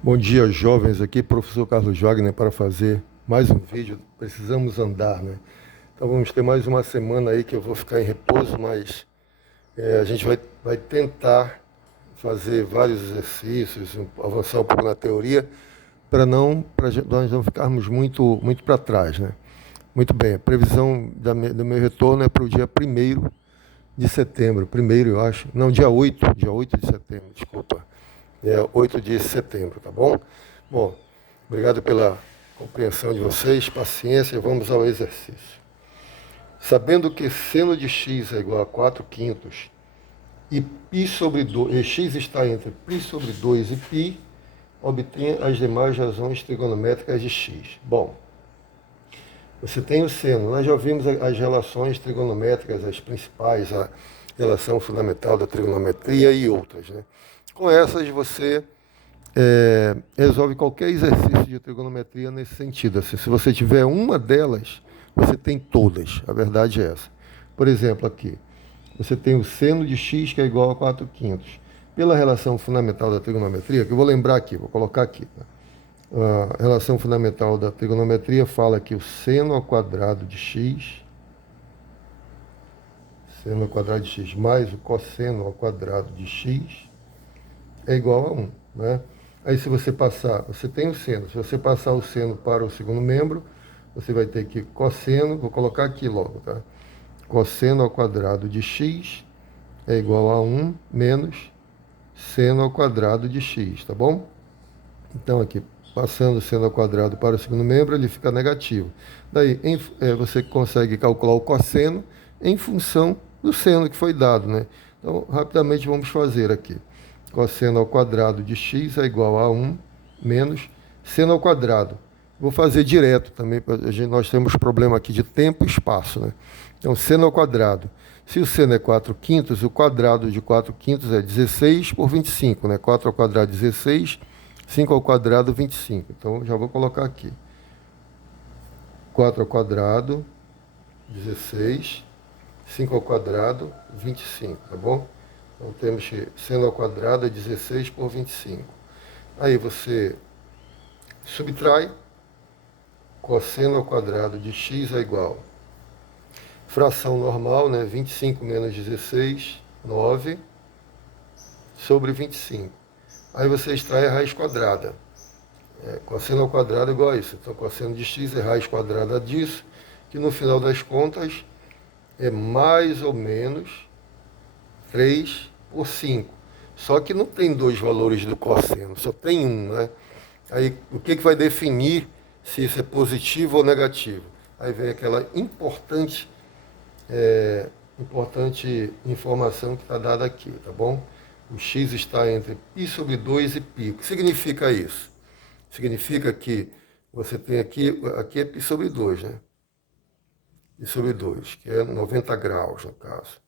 Bom dia, jovens. Aqui, professor Carlos Wagner, para fazer mais um vídeo. Precisamos andar, né? Então vamos ter mais uma semana aí que eu vou ficar em repouso, mas a gente vai tentar fazer vários exercícios, avançar um pouco na teoria, para nós não ficarmos muito para trás, né? Muito bem, a previsão do meu retorno é para o dia 1º de setembro, primeiro eu acho, não, dia oito de setembro, desculpa. É 8 de setembro, tá bom? Bom, obrigado pela compreensão de vocês, paciência, vamos ao exercício. Sabendo que seno de x é igual a 4 quintos e π sobre 2, e x está entre π sobre 2 e π, obtenha as demais razões trigonométricas de x. Bom, você tem o seno, nós já vimos as relações trigonométricas, as principais, a relação fundamental da trigonometria e outras, né? Com essas você resolve qualquer exercício de trigonometria nesse sentido. Assim, se você tiver uma delas, você tem todas. A verdade é essa. Por exemplo, aqui, você tem o seno de x que é igual a 4 quintos. Pela relação fundamental da trigonometria, que eu vou lembrar aqui, vou colocar aqui. Tá? A relação fundamental da trigonometria fala que o seno ao quadrado de x, seno ao quadrado de x mais o cosseno ao quadrado de x é igual a 1, né? Aí se você passar, você tem o seno, se você passar o seno para o segundo membro, você vai ter que cosseno, vou colocar aqui logo, tá? Cosseno ao quadrado de x é igual a 1 menos seno ao quadrado de x, tá bom? Então aqui, passando o seno ao quadrado para o segundo membro, ele fica negativo. Daí você consegue calcular o cosseno em função do seno que foi dado, né? Então, rapidamente vamos fazer aqui. Cosseno ao quadrado de x é igual a 1 menos seno ao quadrado. Vou fazer direto também, nós temos problema aqui de tempo e espaço, né? Então, seno ao quadrado. Se o seno é 4 quintos, o quadrado de 4 quintos é 16 por 25, né? 4 ao quadrado, 16, 5 ao quadrado, 25. Então, já vou colocar aqui. 4 ao quadrado, 16, 5 ao quadrado, 25, tá bom? Então temos que seno ao quadrado é 16 por 25. Aí você subtrai, cosseno ao quadrado de x é igual. Fração normal, né? 25 menos 16, 9, sobre 25. Aí você extrai a raiz quadrada. Cosseno ao quadrado é igual a isso. Então cosseno de x é raiz quadrada disso, que no final das contas é mais ou menos 3 por 5. Só que não tem dois valores do cosseno, só tem um, né? Aí o que vai definir se isso é positivo ou negativo? Aí vem aquela importante informação que está dada aqui, tá bom? O x está entre π sobre 2 e π. O que significa isso? Significa que você tem aqui é π sobre 2, né? Π sobre 2, que é 90 graus no caso.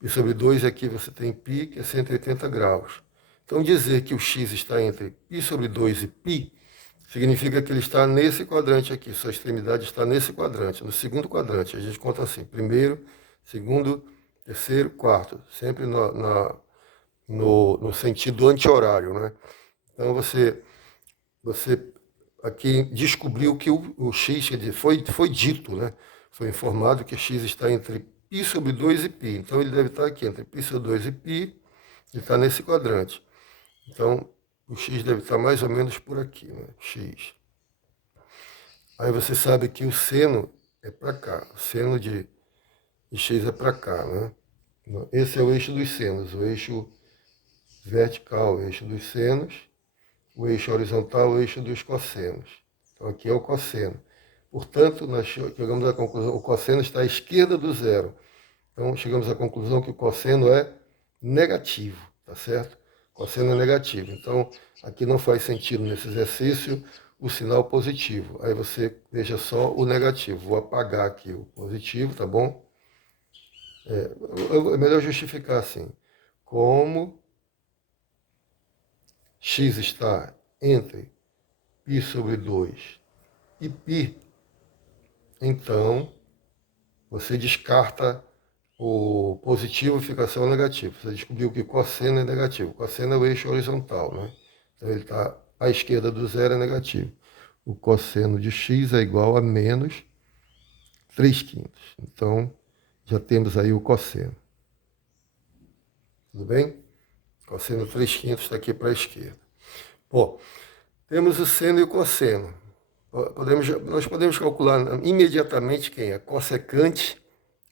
E sobre 2 aqui você tem π, que é 180 graus. Então dizer que o x está entre π sobre 2 e π, significa que ele está nesse quadrante aqui, sua extremidade está nesse quadrante, no segundo quadrante. A gente conta assim, primeiro, segundo, terceiro, quarto, sempre no sentido anti-horário, né? Então você aqui descobriu que o x, quer dizer, foi dito, né? Foi informado que x está entre π sobre 2 e π. Então ele deve estar aqui entre π sobre 2 e π, ele está nesse quadrante. Então o x deve estar mais ou menos por aqui, né? X. Aí você sabe que o seno é para cá, o seno de x é para cá, né? Esse é o eixo dos senos, o eixo vertical, o eixo dos senos, o eixo horizontal, o eixo dos cossenos. Então aqui é o cosseno. Portanto, nós chegamos à conclusão, o cosseno está à esquerda do zero. Então chegamos à conclusão que o cosseno é negativo, tá certo? Cosseno é negativo. Então aqui não faz sentido nesse exercício o sinal positivo. Aí você deixa só o negativo. Vou apagar aqui o positivo, tá bom? É melhor justificar assim. Como x está entre π sobre 2 e π, então você descarta o positivo e fica só o negativo. Você descobriu que cosseno é negativo. Cosseno é o eixo horizontal, né? Então ele está à esquerda do zero é negativo. O cosseno de x é igual a menos 3/5. Então, já temos aí o cosseno. Tudo bem? Cosseno 3/5 está aqui para a esquerda. Bom, temos o seno e o cosseno. Nós podemos calcular imediatamente quem é a cossecante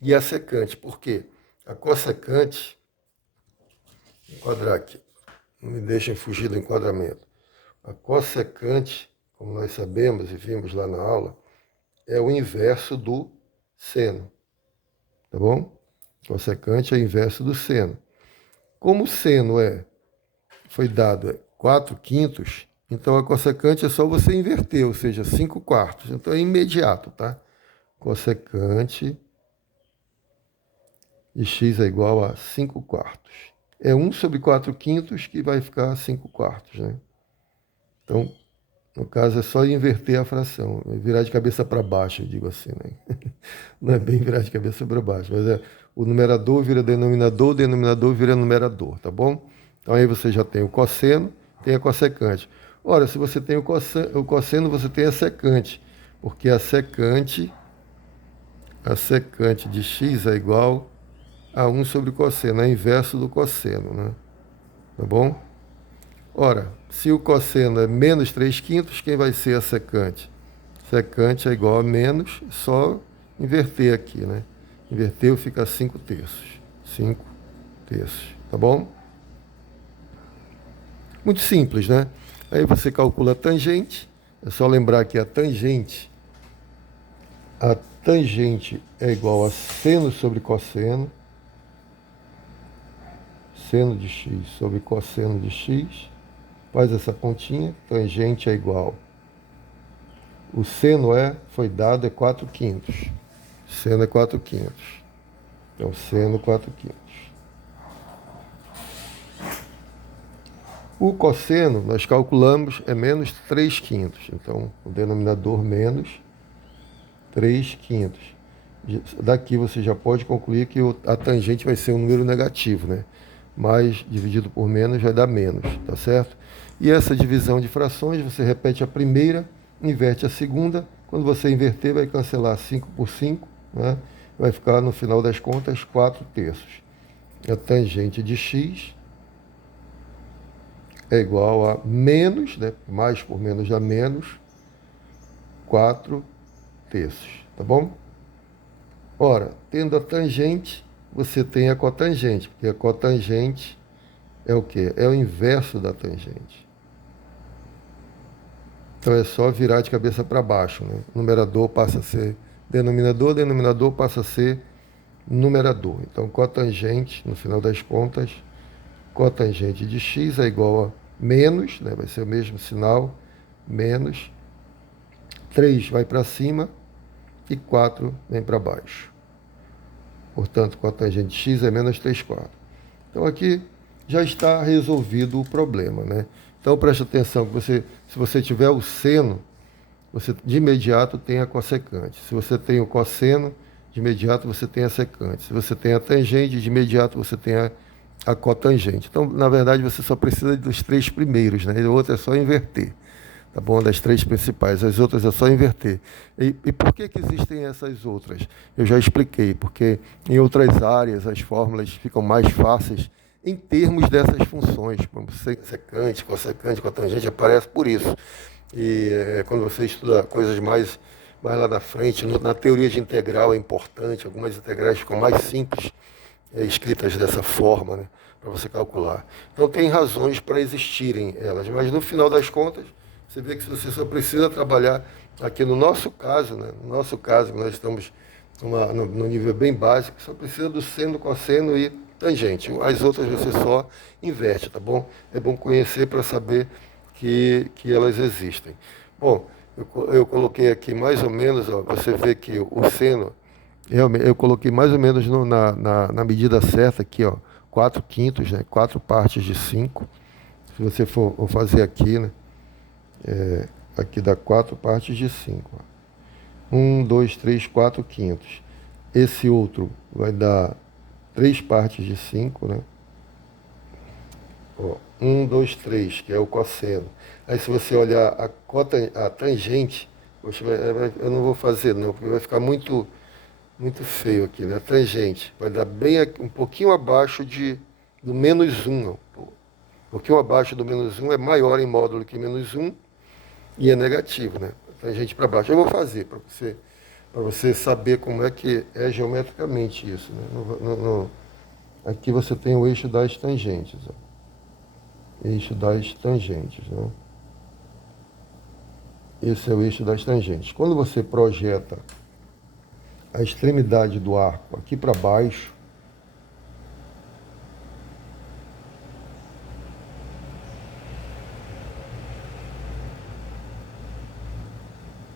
e a secante. Por quê? A cossecante, vou enquadrar aqui, não me deixem fugir do enquadramento. A cossecante, como nós sabemos e vimos lá na aula, é o inverso do seno. Tá bom? Cossecante é o inverso do seno. Como o seno foi dado 4/5, então a cossecante é só você inverter, ou seja, 5/4. Então é imediato, tá? Cossecante de x é igual a 5/4. É 1 sobre 4/5 que vai ficar 5/4, né? Então, no caso, é só inverter a fração, virar de cabeça para baixo, eu digo assim, né? Não é bem virar de cabeça para baixo, mas o numerador vira denominador, o denominador vira numerador, tá bom? Então aí você já tem o cosseno, tem a cossecante. Ora, se você tem o cosseno, você tem a secante, porque a secante de x é igual a 1 sobre o cosseno, é inverso do cosseno, né? Tá bom? Ora, se o cosseno é menos 3/5, quem vai ser a secante? Secante é igual a menos, só inverter aqui, né? Inverteu, fica 5/3. 5/3, tá bom? Muito simples, né? Aí você calcula a tangente, é só lembrar que a tangente é igual a seno sobre cosseno, seno de x sobre cosseno de x, faz essa continha, tangente é igual. O seno foi dado, é 4/5. Seno é 4/5. Então, seno 4/5. O cosseno, nós calculamos, é menos 3/5. Então, o denominador menos 3/5. Daqui você já pode concluir que a tangente vai ser um número negativo, né? Mais dividido por menos vai dar menos, tá certo? E essa divisão de frações, você repete a primeira, inverte a segunda. Quando você inverter, vai cancelar 5 por 5, né? Vai ficar, no final das contas, 4/3. A tangente de x é igual a menos, né? Mais por menos dá menos, 4/3, tá bom? Ora, tendo a tangente, você tem a cotangente, porque a cotangente é o quê? É o inverso da tangente. Então é só virar de cabeça para baixo, né? Numerador passa a ser denominador, denominador passa a ser numerador. Então cotangente, no final das contas, cotangente de x é igual a menos, né? Vai ser o mesmo sinal, menos 3 vai para cima e 4 vem para baixo. Portanto, cotangente de x é menos 3/4. Então aqui já está resolvido o problema, né? Então preste atenção que se você tiver o seno, você de imediato tem a cossecante. Se você tem o cosseno, de imediato você tem a secante. Se você tem a tangente, de imediato você tem a cotangente. Então, na verdade, você só precisa dos 3 primeiros, né? E o outro é só inverter, tá bom? Das 3 principais. As outras é só inverter. E por que existem essas outras? Eu já expliquei, porque em outras áreas as fórmulas ficam mais fáceis em termos dessas funções, como secante, cossecante, cotangente, aparece por isso. E quando você estuda coisas mais lá na frente, na teoria de integral é importante, algumas integrais ficam mais simples, escritas dessa forma, né, para você calcular. Então tem razões para existirem elas, mas no final das contas, você vê que você só precisa trabalhar aqui no nosso caso, né, nós estamos no nível bem básico, só precisa do seno, cosseno e tangente. As outras você só inverte, tá bom? É bom conhecer para saber que elas existem. Bom, eu coloquei aqui mais ou menos, ó, você vê que o seno, eu coloquei mais ou menos na medida certa aqui, ó, 4/5, né? 4 partes de 5. Se você for fazer aqui, né? Aqui dá 4 partes de 5. 1, 2, 3, 4/5. Esse outro vai dar 3 partes de 5, né? Ó, 1, 2, 3, que é o cosseno. Aí se você olhar a tangente, poxa, eu não vou fazer não, porque vai ficar muito feio aqui, né? A tangente vai dar bem um pouquinho abaixo do menos 1. Um pouquinho abaixo do menos 1 é maior em módulo que menos 1 e é negativo, né? A tangente para baixo. Eu vou fazer para você saber como é que é geometricamente isso, né? Aqui você tem o eixo das tangentes, ó. Eixo das tangentes, né? Esse é o eixo das tangentes. Quando você projeta a extremidade do arco aqui para baixo,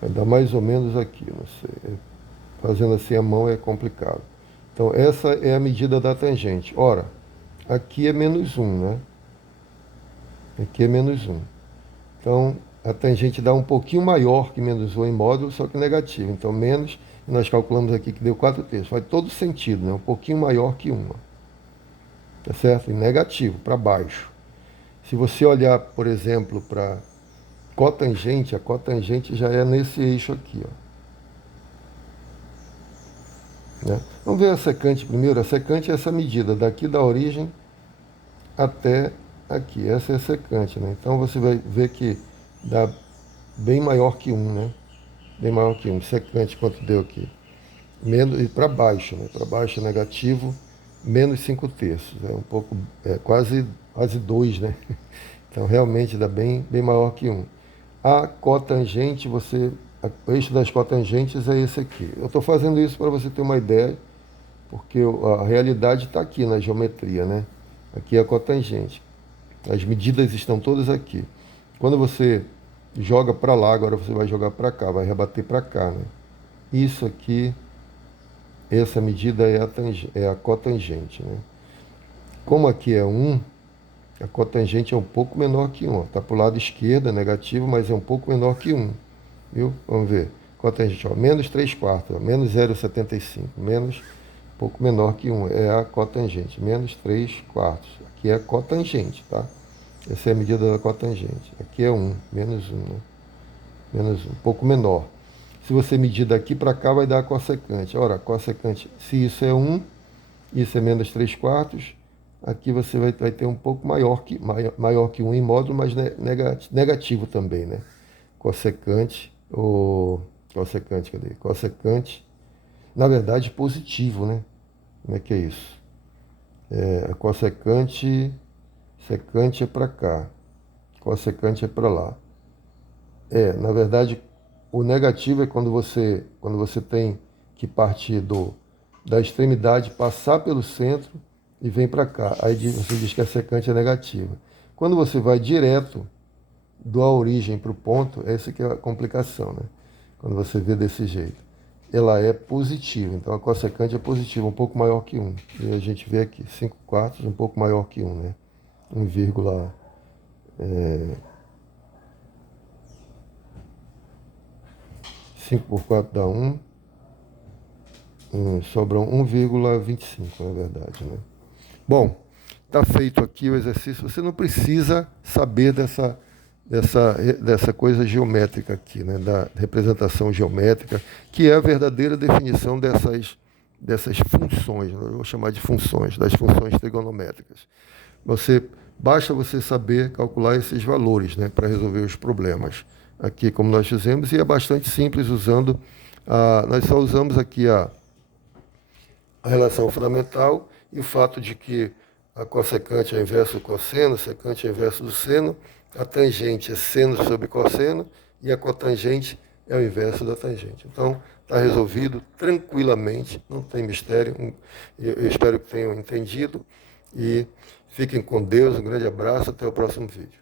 vai dar mais ou menos aqui, não sei. Fazendo assim a mão é complicado. Então essa é a medida da tangente. Ora, aqui é menos 1, né? Aqui é menos 1. Então a tangente dá um pouquinho maior que menos 1 em módulo, só que negativo. Então menos, nós calculamos aqui que deu 4/3. Faz todo sentido, né? Um pouquinho maior que 1. Tá certo? E negativo, para baixo. Se você olhar, por exemplo, para cotangente, a cotangente já é nesse eixo aqui, ó. Né? Vamos ver a secante primeiro. A secante é essa medida, daqui da origem até aqui. Essa é a secante, né? Então você vai ver que dá bem maior que 1, né? Bem maior que 1. Secante, quanto deu aqui? Menos, e para baixo, né? Para baixo é negativo, menos 5/3. É um pouco, quase 2, né? Então realmente dá bem maior que 1. A cotangente, o eixo das cotangentes é esse aqui. Eu estou fazendo isso para você ter uma ideia, porque a realidade está aqui na geometria, né? Aqui é a cotangente. As medidas estão todas aqui. Quando você joga para lá, agora você vai jogar para cá, vai rebater para cá, né? Isso aqui, essa medida é a cotangente, né? Como aqui é 1, a cotangente é um pouco menor que 1. Está para o lado esquerdo, é negativo, mas é um pouco menor que 1. Viu? Vamos ver. Cotangente, ó, menos 3/4, ó, menos 0,75, menos um pouco menor que 1. É a cotangente, menos 3/4. Aqui é a cotangente, tá? Essa é a medida da cotangente. Aqui é 1, menos 1, né? Menos 1, um pouco menor. Se você medir daqui para cá, vai dar a cossecante. Ora, a cossecante, se isso é 1, isso é menos 3/4, aqui você vai ter um pouco maior que 1 em módulo, mas negativo também, né? Cossecante, cadê? Cossecante, na verdade, positivo, né? Como é que é isso? A cossecante, secante é para cá, cossecante é para lá. Na verdade, o negativo é quando você tem que partir da extremidade, passar pelo centro e vem para cá. Aí você diz que a secante é negativa. Quando você vai direto da origem para o ponto, essa que é a complicação, né? Quando você vê desse jeito. Ela é positiva, então a cossecante é positiva, um pouco maior que 1. E a gente vê aqui, 5/4, um pouco maior que 1, né? 1, 5 por 4 dá 1. Sobram 1,25, na verdade, né? Bom, está feito aqui o exercício. Você não precisa saber dessa coisa geométrica aqui, né? Da representação geométrica, que é a verdadeira definição dessas funções, né? Eu vou chamar de funções, das funções trigonométricas. Basta você saber calcular esses valores, né, para resolver os problemas. Aqui, como nós fizemos, e é bastante simples usando, nós só usamos aqui a relação fundamental e o fato de que a cossecante é o inverso do cosseno, a secante é o inverso do seno, a tangente é seno sobre cosseno e a cotangente é o inverso da tangente. Então, está resolvido tranquilamente, não tem mistério. Eu espero que tenham entendido e fiquem com Deus. Um grande abraço, até o próximo vídeo.